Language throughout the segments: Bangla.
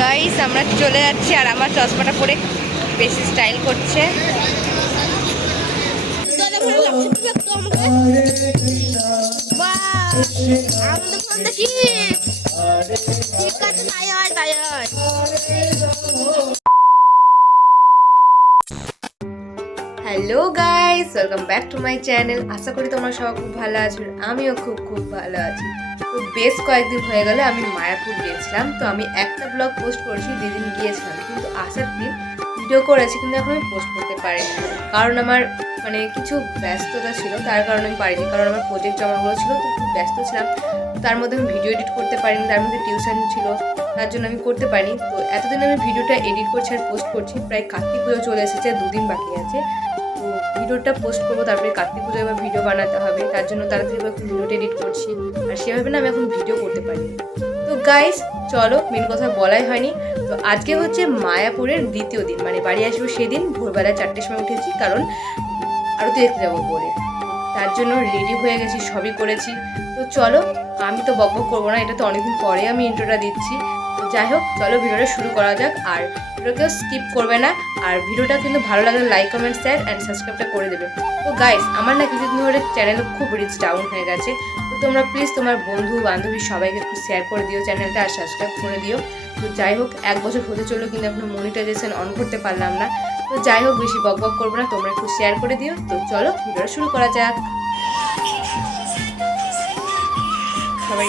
গাইস আমরা চলে যাচ্ছি আর আমার চশমাটা পরে বেশি স্টাইল করছে। Hello guys, welcome back to my channel. আশা করি তোমরা সবাই খুব ভালো আছো, আমিও খুব ভালো আছি। তো বেশ কয়েকদিন হয়ে গেলে আমি মায়াপুর গিয়েছিলাম। তো আমি একটা ব্লগ পোস্ট করেছি, যেদিন গিয়েছিলাম, কিন্তু আসার দিন ভিডিও করেছি, কিন্তু এখন আমি পোস্ট করতে পারিনি, কারণ আমার কিছু ব্যস্ততা ছিল, তার কারণে আমি পারিনি। কারণ আমার প্রজেক্ট জমাগুলো ছিল, তো খুব ব্যস্ত ছিলাম। তার মধ্যে আমি ভিডিও এডিট করতে পারিনি, তার মধ্যে টিউশন ছিল, তার জন্য আমি করতে পারিনি। তো এতদিন আমি ভিডিওটা এডিট করছি আর পোস্ট করছি। প্রায় কার্তিক পুজো চলে এসেছে, 2 দিন বাকি আছে। তো ভিডিওটা পোস্ট করবো, তারপরে কার্তিক পুজোয় আবার ভিডিও বানাতে হবে, তার জন্য তাড়াতাড়ি এখন ভিডিওটা এডিট করছি। আর সেভাবে না আমি এখন ভিডিও করতে পারি। তো গাইস চলো, মেন কথা বলাই হয়নি। তো আজকে হচ্ছে মায়াপুরের দ্বিতীয় দিন, বাড়ি আসবো সেদিন ভোরবেলা 4টের সময় উঠেছি, কারণ আরতি দেখতে যাবো বলে। তার জন্য রেডি হয়ে গেছি, সবই করেছি। তো চলো, আমি তো বকবক করবো না, এটা তো অনেকদিন পরে আমি ইন্ট্রোটা দিচ্ছি। তো যাই হোক, চলো ভিডিওটা শুরু করা যাক। আর ভিডিওকেও স্কিপ করবে না, আর ভিডিওটা কিন্তু ভালো লাগলে লাইক, কমেন্ট, শেয়ার অ্যান্ড সাবস্ক্রাইবটা করে দেবে। তো গাইস, আমার না কিছুদিন ধরে চ্যানেলে খুব রিচ ডাউন হয়ে গেছে। তো তোমরা প্লিজ তোমার বন্ধু বান্ধবী সবাইকে একটু শেয়ার করে দিও চ্যানেলটা, আর সাবস্ক্রাইব করে দিও। তো যাই হোক, 1 বছর হতে চললো, কিন্তু এখনো মনিটাইজেশন অন করতে পারলাম না। তো যাই হোক, বেশি বকবক করবো না, তোমরা একটু শেয়ার করে দিও। তো চলো ভিডিওটা শুরু করা যাক। সবাই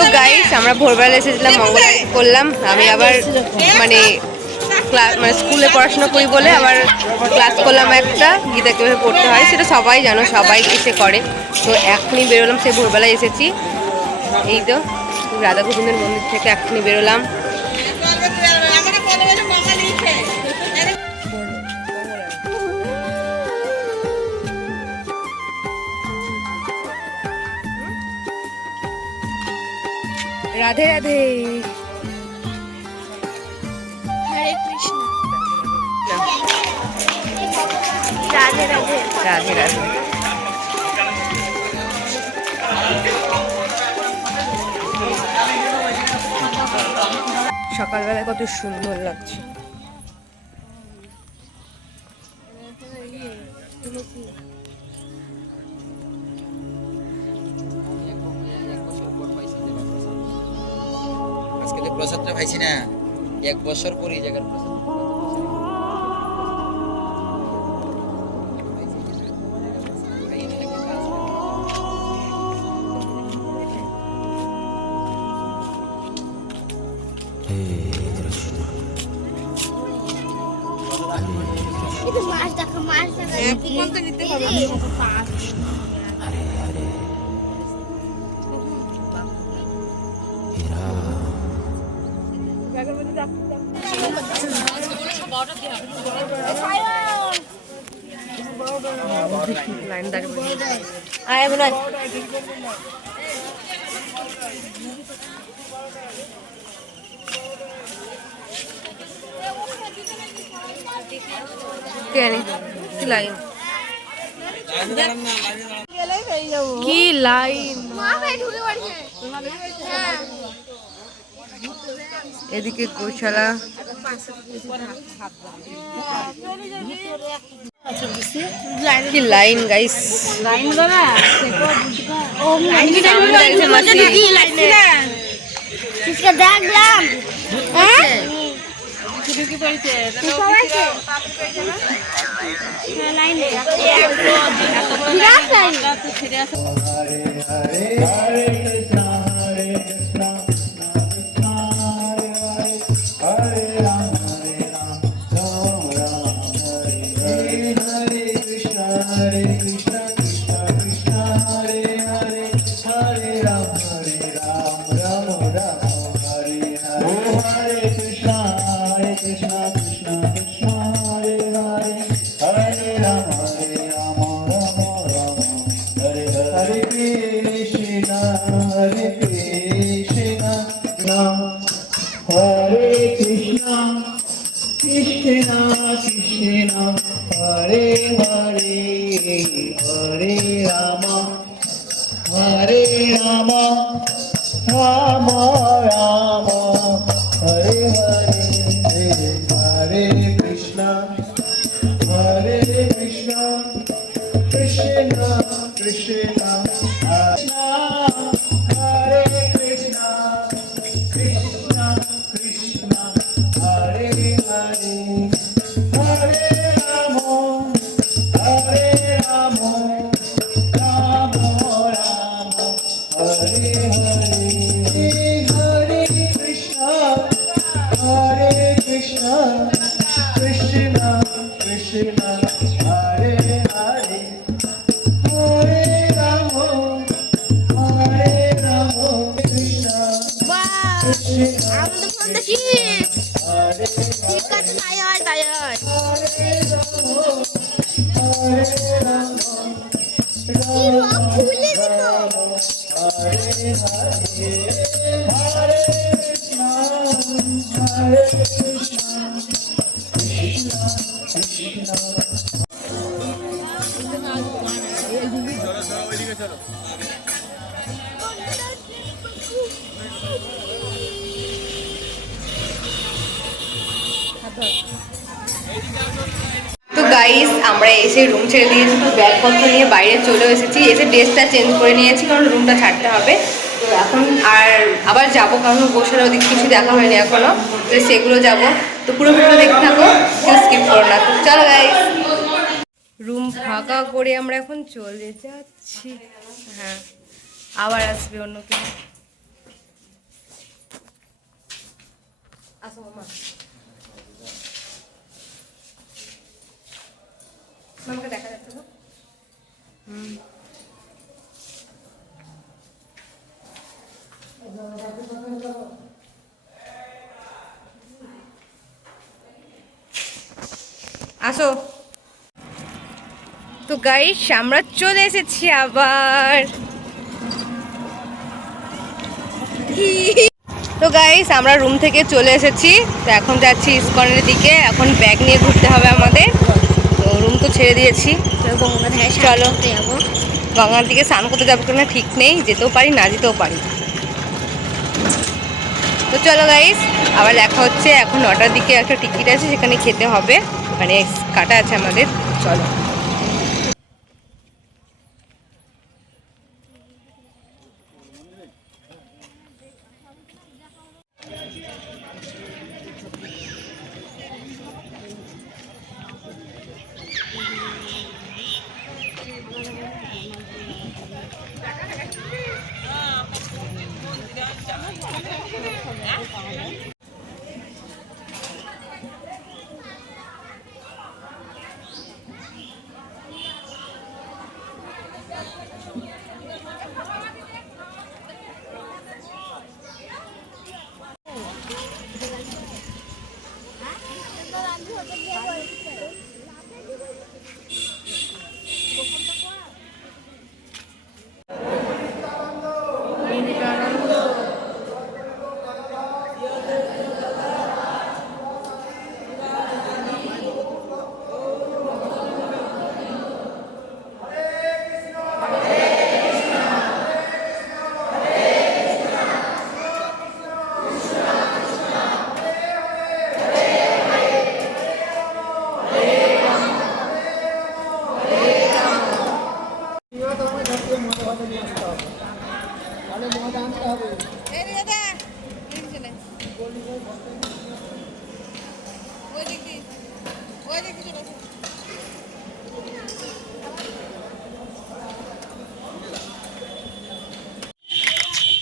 তো গাইস, আমরা ভোরবেলা এসেছিলাম, মঙ্গল আরতি করলাম। আমি আবার স্কুলে পড়াশোনা করি বলে আবার ক্লাস করলাম একটা, গীতা কীভাবে পড়তে হয় সেটা সবাই জানো, সবাই এসে করে। তো এখনই বেরোলাম, সে ভোরবেলায় এসেছি। এই তো রাধা গোবিন্দের মন্দির থেকে এখনই বেরোলাম। রাধে রাধে, হরে কৃষ্ণ, রাধে রাধে, রাধে রাধে। সকালবেলা কত সুন্দর লাগছে। আজকে তো প্রসাদটা পাইছি না, 1 বছর পরে এই জায়গার প্রসাদ। এটা মাছ দেখো, মাছ দেখো, নিতে হবে। লাইন দাঁড়িয়ে আয় মনে হয়। কি লাইন, কি লাইন! এদিকে গোশালা, কি লাইন গাইস, লাইন বাবা। দেখলাম Hare Krishna, Krishna Krishna, Hare Hare, Hare Ram, Rama Rama, Hare Hare. Oh Hare Krishna, Krishna Krishna, Hare Hare, Hare Ram, Hare Rama, Hare Rama, Rama Rama, Hare Hare, Hare Krishna, Hare Krishna, Krishna Krishna, Hare Krishna, Krishna Krishna, Hare Hare, Hare Rama, Hare Rama, Rama Rama, Hare Hare, Hare Krishna, Hare Krishna, Krishna Krishna, Hare Hare, Hare Rama, Hare Rama, Krishna বাহ Krishna, আমাদের ফোন দেখি Hare ঠিক আছে নাই হয় তাই হয় কি রং খুলে দিত তো গাইস আমরা এসে রুম ছেড়ে দিয়েছি, তো ব্যাগপত্র নিয়ে বাইরে চলে এসেছি, এসে ড্রেসটা চেঞ্জ করে নিয়েছি কারণ রুমটা ছাড়তে হবে। তো এখন আবার যাবো কারণ বসে ওদিকে কিছু দেখা হয়নি এখনো, তো সেগুলো যাব। তো পুরো ভিডিও দেখতে থাকো, কেউ স্কিপ করো না। তো চলো গাইস, রুম ফাঁকা করে আমরা এখন চলে যাচ্ছি। হ্যাঁ আবার আসবে অন্য কেউ। আসো মামা, মামাকে দেখা যাচ্ছে তো। আসো। তো গাইস আমরা চলে এসেছি আবার। তো গাইস আমরা রুম থেকে চলে এসেছি, তো এখন যাচ্ছি ইসকনের দিকে। এখন ব্যাগ নিয়ে ঘুরতে হবে আমাদের, তো রুম তো ছেড়ে দিয়েছি। চলো যাবো গঙ্গার দিকে স্নান করতে যাবো কিনা ঠিক নেই, যেতেও পারি না যেতেও পারি। তো চলো গাইস আবার দেখা হচ্ছে। এখন 9টার দিকে একটা টিকিট আছে, সেখানে খেতে হবে, মানে কাটা আছে আমাদের। চলো।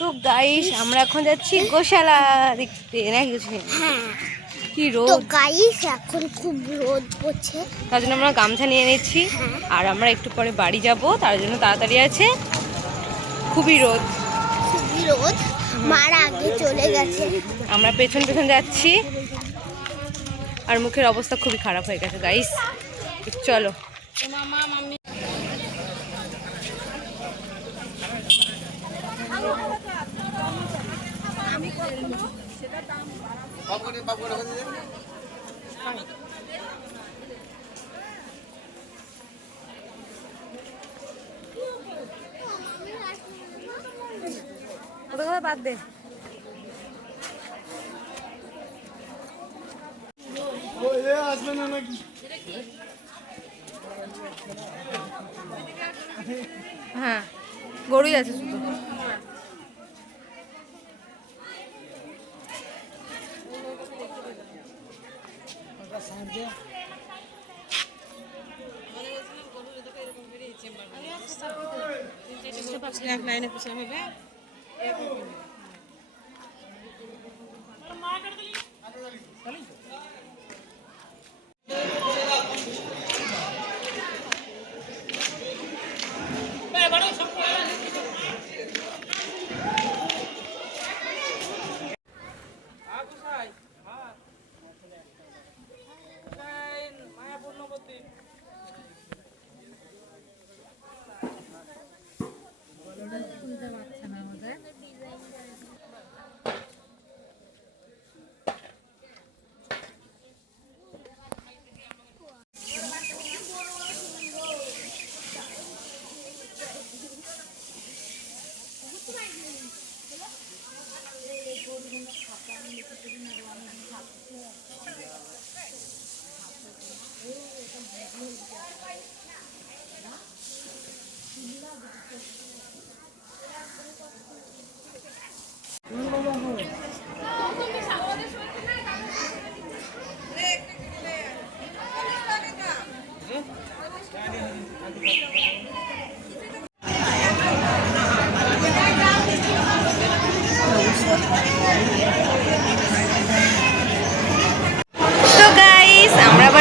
তো গাইস আমরা এখন যাচ্ছি গোশালা দেখতে, না কিছু হ্যাঁ কি তো রোদ, গাইস এখন খুব রোদ পড়ছে তার জন্য আমরা গামছা নিয়ে নিচ্ছি। আর আমরা একটু পরে বাড়ি যাব, তার জন্য তাড়াতাড়ি আছে। খুবই রোদ, খুবই রোদ মার আগে চলে গেছে আমরা পেছন পেছন যাচ্ছি, আর মুখের অবস্থা খুবই খারাপ হয়ে গেছে গাইস। চলো। বাদ দে। হ্যাঁ গরুই আছে শুধু।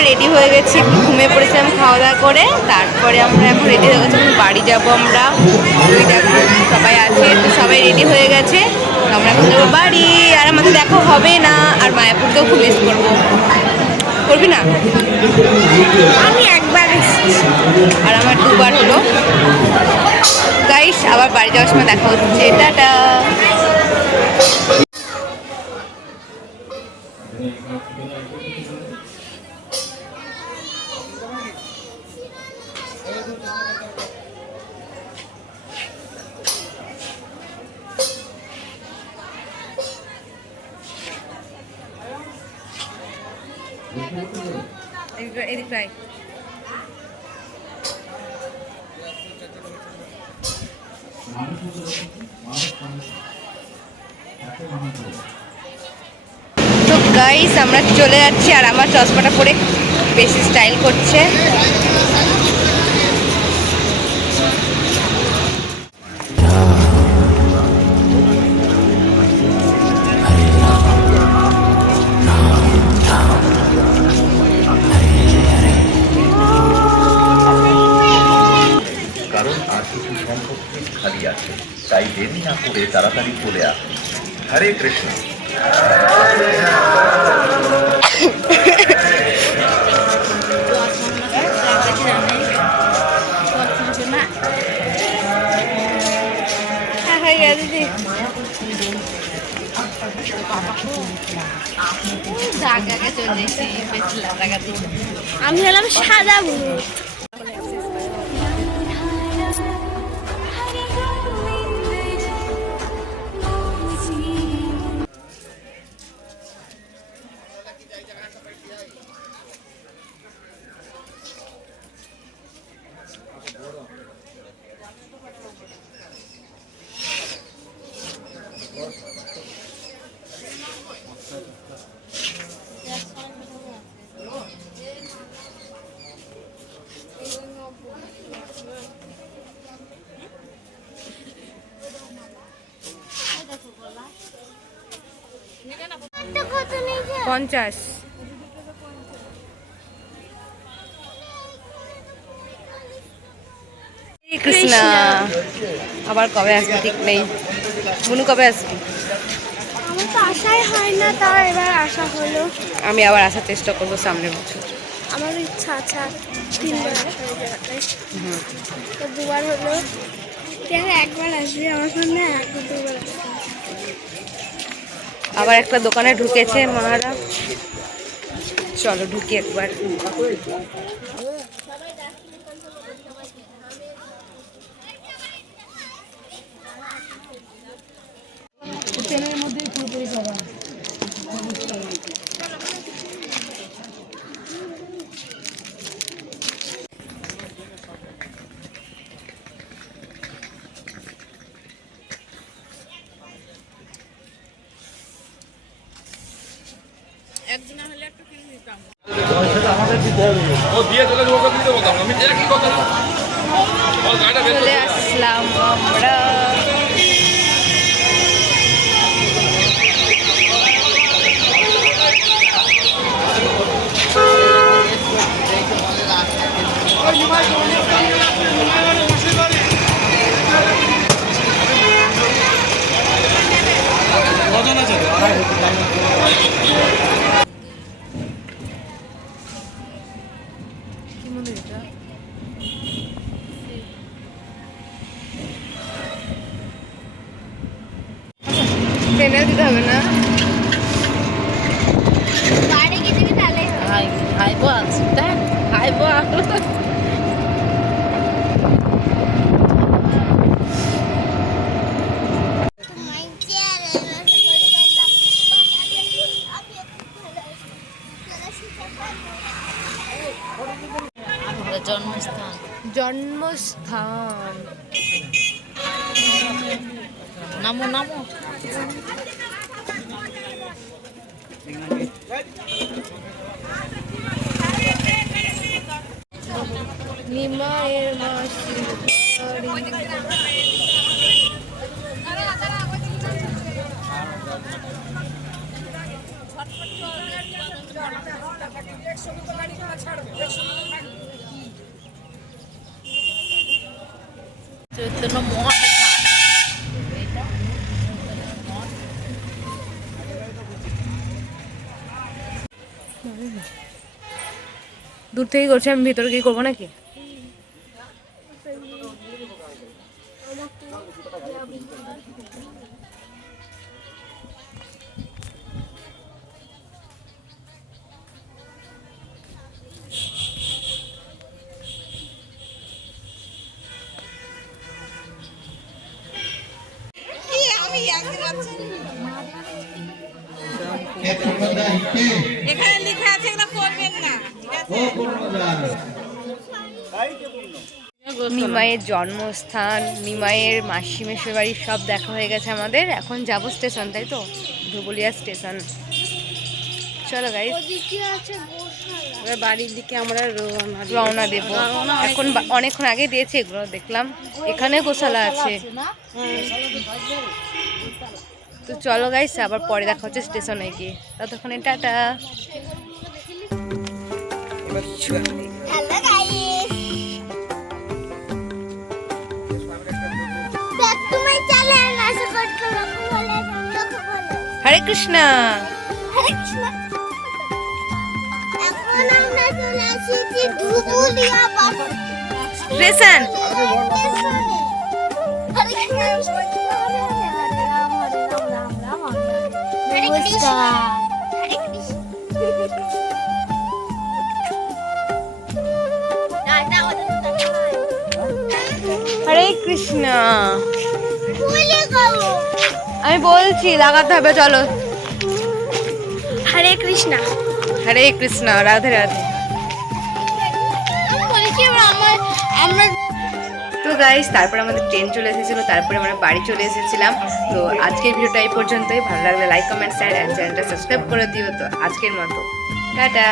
রেডি হয়ে গেছি, ঘুমিয়ে পড়েছিলাম খাওয়া দাওয়া করে। তারপরে আমরা এখন রেডি হয়ে গেছি, বাড়ি যাবো আমরা। ওই দেখো সবাই আছে, তো সবাই রেডি হয়ে গেছে, আমরা এখন যাবো বাড়ি। আর আমাদের দেখা হবে না, আর মায়াপুরকেও খুব মিস করবো। করবি না? আমি একবার আর আমার দুবার হলো। গাইস আবার বাড়ি যাওয়ার সময় দেখা হচ্ছে, টাটা। এদিকটাই তো গাইস আমরা চলে যাচ্ছি, আর আমার চশমাটা পরে বেশি স্টাইল করছে। কারণ আর কিছু সম্পত্তি খালি আছে, তাই দেরি না করে তাড়াতাড়ি চলে আস। হরে কৃষ্ণ। আমি হলাম সাদা ভূত। কত নেই 50। কৃষ্ণ আবার কবে আসবে ঠিক নেই। বুনু কবে আসবে? আমার তো আশাই হয় না, তাও এবার আশা হলো। আমি আবার আসার চেষ্টা করবো সামনের বছর। আমার ইচ্ছা আছে 3বার আসার জায়গাটায়, তো 2বার হলো। কেন একবার আসবে আমার সামনে, এখন 2বার আসবে। আবার একটা দোকানে ঢুকেছে মারা, চলো ঢুকি একবার। চলে আসলাম আমরা। কি মন্দির এটা? ট্রেনে দিতে হবে না? বাড়ি গিয়ে দিবি তাহলে জন্মস্থান নামো নামো নিমায়ের মাসির বাড়ি। চৈতন্য মঠ দূর থেকে করছি, আমি ভিতরে কি করবো নাকি? এখানে লেখা আছে এগুলো করবেন না নিমাইয়ের জন্মস্থান, নিমাইয়ের মাসি মেশোর বাড়ি সব দেখা হয়ে গেছে আমাদের। এখন যাব স্টেশন, তাই তো? ধুবুলিয়া স্টেশন। চলো গাইস, ওদিকে আছে গোশালা। এবার বাড়ির দিকে আমরা রওনা দেব। এখন অনেকক্ষণ আগে দিয়েছে, এগুলো দেখলাম। এখানে গোশালা আছে। তো চলো গাইস, আবার পরে দেখা হচ্ছে স্টেশনে গিয়ে। ততক্ষণে টাটা। Hello guys, back to my channel. আশা করি তোমরা খুব ভালো আছো, আমিও খুব ভালো আছি। হরে কৃষ্ণা। হরে কৃষ্ণ। এখন আমরা চলে এসেছি ধুবুলিয়া বাস স্টেশন। হরে কৃষ্ণ। রাম হরে রাম, রাম রাম হরে হরে। নমস্কার। হরে কৃষ্ণ। টাটা ওদের টাটা। হরে কৃষ্ণা। ভুলে গেলো। আমি বলছি লাগাতে হবে, চলো। হরে কৃষ্ণ। হরে কৃষ্ণা, রাধে রাধে। বলছি আমরা তো গাইস, তারপর আমাদের ট্রেন চলে এসেছিলো, তারপরে আমরা বাড়ি চলে এসেছিলাম। তো আজকের ভিডিওটা এই পর্যন্তই। ভালো লাগলে লাইক, কমেন্ট, শেয়ার অ্যান্ড চ্যানেলটা সাবস্ক্রাইব করে দিও। তো আজকের মতো টাটা।